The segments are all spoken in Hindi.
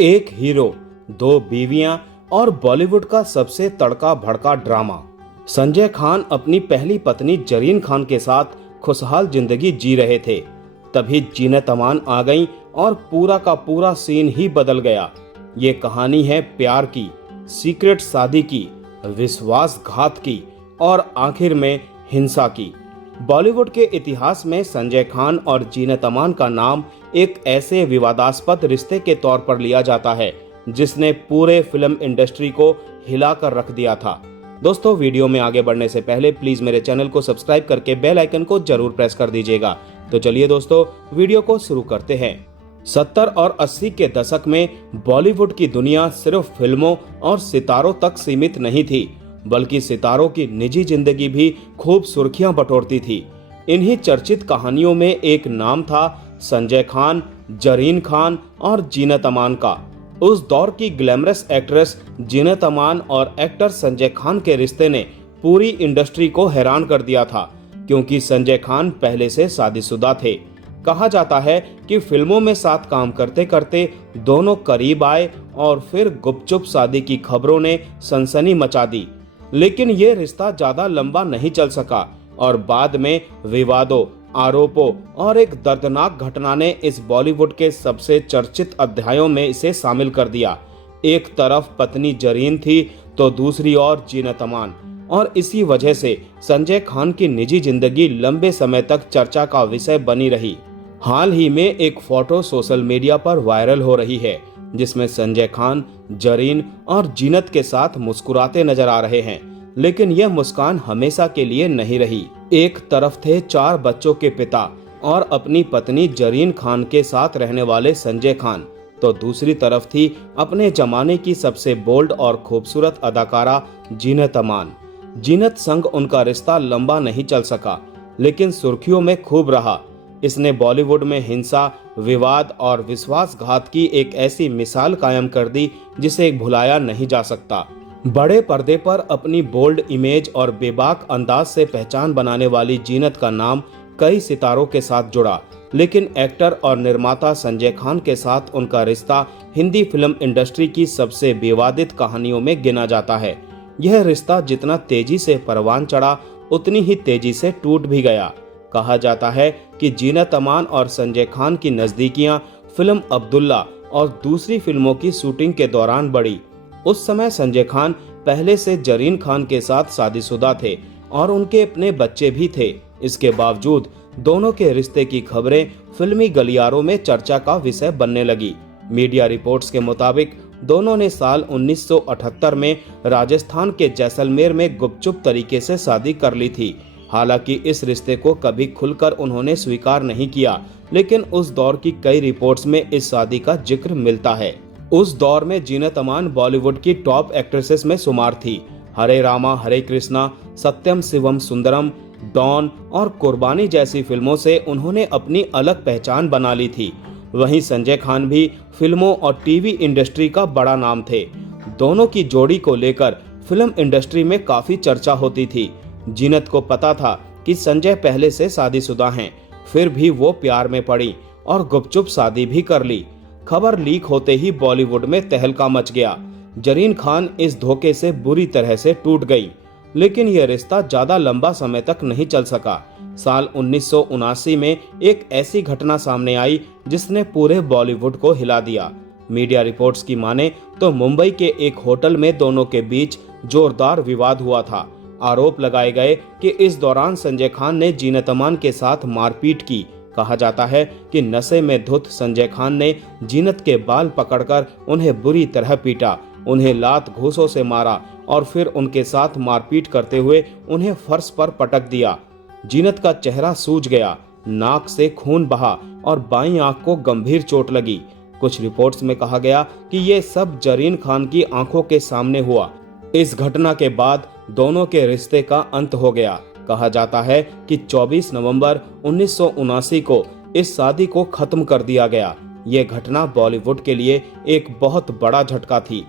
एक हीरो, दो बीवियां और बॉलीवुड का सबसे तड़का भड़का ड्रामा। संजय खान अपनी पहली पत्नी जरीन खान के साथ खुशहाल जिंदगी जी रहे थे। तभी जीनत अमान आ गईं और पूरा का पूरा सीन ही बदल गया। ये कहानी है प्यार की, सीक्रेट शादी की, विश्वासघात की और आखिर में हिंसा की। बॉलीवुड के इतिहास में संजय खान और जीनत अमान का नाम एक ऐसे विवादास्पद रिश्ते के तौर पर लिया जाता है जिसने पूरे फिल्म इंडस्ट्री को हिलाकर रख दिया था। दोस्तों, वीडियो में आगे बढ़ने से पहले प्लीज मेरे चैनल को सब्सक्राइब करके बेल आइकन को जरूर प्रेस कर दीजिएगा। तो चलिए दोस्तों, वीडियो को शुरू करते हैं। 70 और 80 के दशक में बॉलीवुड की दुनिया सिर्फ फिल्मों और सितारों तक सीमित नहीं थी, बल्कि सितारों की निजी जिंदगी भी खूब सुर्खियां बटोरती थी। इन्हीं चर्चित कहानियों में एक नाम था संजय खान, जरीन खान और जीनत अमान का। उस दौर की ग्लैमरस एक्ट्रेस जीनत अमान और एक्टर संजय खान के रिश्ते ने पूरी इंडस्ट्री को हैरान कर दिया था, क्योंकि संजय खान पहले से शादीशुदा थे। कहा जाता है कि फिल्मों में साथ काम करते करते दोनों करीब आए और फिर गुपचुप शादी की खबरों ने सनसनी मचा दी। लेकिन ये रिश्ता ज्यादा लंबा नहीं चल सका और बाद में विवादों, आरोपों और एक दर्दनाक घटना ने इस बॉलीवुड के सबसे चर्चित अध्यायों में इसे शामिल कर दिया। एक तरफ पत्नी जरीन थी तो दूसरी ओर जीनत अमान, और इसी वजह से संजय खान की निजी जिंदगी लंबे समय तक चर्चा का विषय बनी रही। हाल ही में एक फोटो सोशल मीडिया पर वायरल हो रही है जिसमें संजय खान जरीन और जीनत के साथ मुस्कुराते नजर आ रहे हैं, लेकिन यह मुस्कान हमेशा के लिए नहीं रही। एक तरफ थे 4 बच्चों के पिता और अपनी पत्नी जरीन खान के साथ रहने वाले संजय खान, तो दूसरी तरफ थी अपने जमाने की सबसे बोल्ड और खूबसूरत अदाकारा जीनत अमान। जीनत संग उनका रिश्ता लंबा नहीं चल सका, लेकिन सुर्खियों में खूब रहा। इसने बॉलीवुड में हिंसा, विवाद और विश्वासघात की एक ऐसी मिसाल कायम कर दी जिसे भुलाया नहीं जा सकता। बड़े पर्दे पर अपनी बोल्ड इमेज और बेबाक अंदाज से पहचान बनाने वाली जीनत का नाम कई सितारों के साथ जुड़ा, लेकिन एक्टर और निर्माता संजय खान के साथ उनका रिश्ता हिंदी फिल्म इंडस्ट्री की सबसे विवादित कहानियों में गिना जाता है। यह रिश्ता जितना तेजी से परवान चढ़ा, उतनी ही तेजी से टूट भी गया। कहा जाता है कि जीनत अमान और संजय खान की नजदीकियां फिल्म अब्दुल्ला और दूसरी फिल्मों की शूटिंग के दौरान बढ़ी। उस समय संजय खान पहले से जरीन खान के साथ शादीशुदा थे और उनके अपने बच्चे भी थे। इसके बावजूद दोनों के रिश्ते की खबरें फिल्मी गलियारों में चर्चा का विषय बनने लगी। मीडिया रिपोर्ट्स के मुताबिक दोनों ने साल 1978 में राजस्थान के जैसलमेर में गुपचुप तरीके से शादी कर ली थी। हालांकि इस रिश्ते को कभी खुलकर उन्होंने स्वीकार नहीं किया, लेकिन उस दौर की कई रिपोर्ट्स में इस शादी का जिक्र मिलता है। उस दौर में जीनत अमान बॉलीवुड की टॉप एक्ट्रेसेस में शुमार थी। हरे रामा हरे कृष्णा, सत्यम शिवम सुंदरम, डॉन और कुर्बानी जैसी फिल्मों से उन्होंने अपनी अलग पहचान बना ली थी। वहीं संजय खान भी फिल्मों और टीवी इंडस्ट्री का बड़ा नाम थे। दोनों की जोड़ी को लेकर फिल्म इंडस्ट्री में काफी चर्चा होती थी। जीनत को पता था कि संजय पहले से शादीशुदा हैं, फिर भी वो प्यार में पड़ी और गुपचुप शादी भी कर ली। खबर लीक होते ही बॉलीवुड में तहलका मच गया। जरीन खान इस धोखे से बुरी तरह से टूट गई, लेकिन यह रिश्ता ज्यादा लंबा समय तक नहीं चल सका। साल 1979 में एक ऐसी घटना सामने आई जिसने पूरे बॉलीवुड को हिला दिया। मीडिया रिपोर्ट्स की माने तो मुंबई के एक होटल में दोनों के बीच जोरदार विवाद हुआ था। आरोप लगाए गए कि इस दौरान संजय खान ने जीनत अमान के साथ मारपीट की। कहा जाता है कि नशे में धुत संजय खान ने जीनत के बाल पकड़कर उन्हें बुरी तरह पीटा, उन्हें लात घूंसों से मारा और फिर उनके साथ मारपीट करते हुए उन्हें फर्श पर पटक दिया। जीनत का चेहरा सूज गया, नाक से खून बहा और बाईं आंख को गंभीर चोट लगी। कुछ रिपोर्ट्स में कहा गया कि ये सब जरीन खान की आंखों के सामने हुआ। इस घटना के बाद दोनों के रिश्ते का अंत हो गया। कहा जाता है कि 24 नवंबर 1979 को इस शादी को खत्म कर दिया गया। ये घटना बॉलीवुड के लिए एक बहुत बड़ा झटका थी।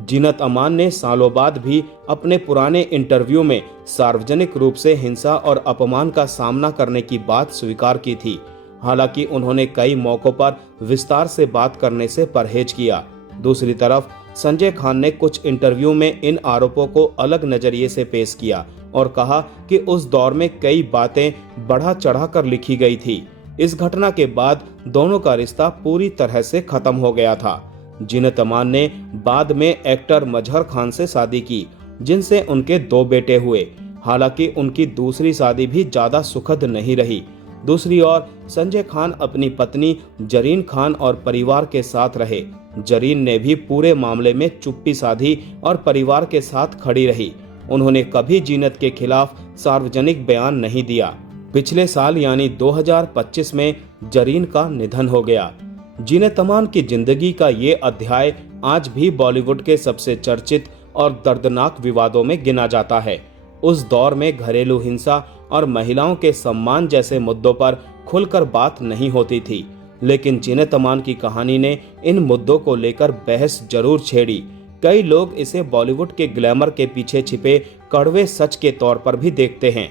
जीनत अमान ने सालों बाद भी अपने पुराने इंटरव्यू में सार्वजनिक रूप से हिंसा और अपमान का सामना करने की बात स्वीकार की थी। हालांकि उन्होंने कई मौकों पर विस्तार से बात करने से परहेज किया। दूसरी तरफ संजय खान ने कुछ इंटरव्यू में इन आरोपों को अलग नजरिए से पेश किया और कहा कि उस दौर में कई बातें बढ़ा चढ़ाकर लिखी गई थी। इस घटना के बाद दोनों का रिश्ता पूरी तरह से खत्म हो गया था। जीनत अमान ने बाद में एक्टर मजहर खान से शादी की, जिनसे उनके 2 बेटे हुए। हालांकि उनकी दूसरी शादी भी ज्यादा सुखद नहीं रही। दूसरी ओर संजय खान अपनी पत्नी जरीन खान और परिवार के साथ रहे। जरीन ने भी पूरे मामले में चुप्पी साधी और परिवार के साथ खड़ी रही। उन्होंने कभी जीनत के खिलाफ सार्वजनिक बयान नहीं दिया। पिछले साल यानी 2025 में जरीन का निधन हो गया। जीनत अमान की जिंदगी का ये अध्याय आज भी बॉलीवुड के सबसे चर्चित और दर्दनाक विवादों में गिना जाता है। उस दौर में घरेलू हिंसा और महिलाओं के सम्मान जैसे मुद्दों पर खुलकर बात नहीं होती थी, लेकिन जीनत अमान की कहानी ने इन मुद्दों को लेकर बहस जरूर छेड़ी। कई लोग इसे बॉलीवुड के ग्लैमर के पीछे छिपे कड़वे सच के तौर पर भी देखते हैं।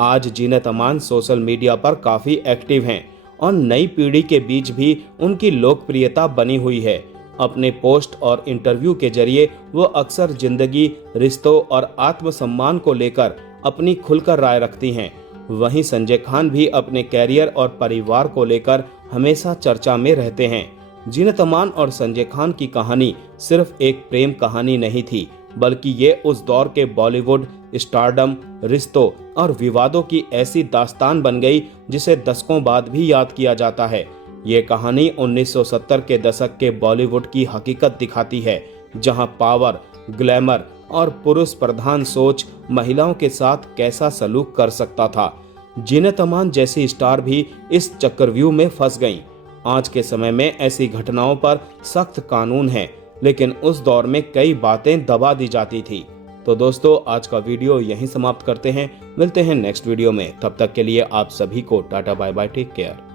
आज जीनत अमान सोशल मीडिया पर काफी एक्टिव हैं और नई पीढ़ी के बीच भी उनकी लोकप्रियता बनी हुई है। अपने पोस्ट और इंटरव्यू के जरिए वो अक्सर जिंदगी, रिश्तों और आत्मसम्मान को लेकर अपनी खुलकर राय रखती हैं। वहीं संजय खान भी अपने कैरियर और परिवार को लेकर हमेशा चर्चा में रहते हैं। जीनत अमान और संजय खान की कहानी सिर्फ एक प्रेम कहानी नहीं थी, बल्कि ये उस दौर के बॉलीवुड स्टारडम, रिश्तों और विवादों की ऐसी दास्तान बन गई जिसे दशकों बाद भी याद किया जाता है। ये कहानी 1970 के दशक के बॉलीवुड की हकीकत दिखाती है, जहां पावर, ग्लैमर और पुरुष प्रधान सोच महिलाओं के साथ कैसा सलूक कर सकता था। जीनत अमान जैसी स्टार भी इस चक्रव्यूह में फंस गईं। आज के समय में ऐसी घटनाओं पर सख्त कानून है, लेकिन उस दौर में कई बातें दबा दी जाती थी। तो दोस्तों, आज का वीडियो यहीं समाप्त करते हैं। मिलते हैं नेक्स्ट वीडियो में। तब तक के लिए आप सभी को tata bye bye, take care.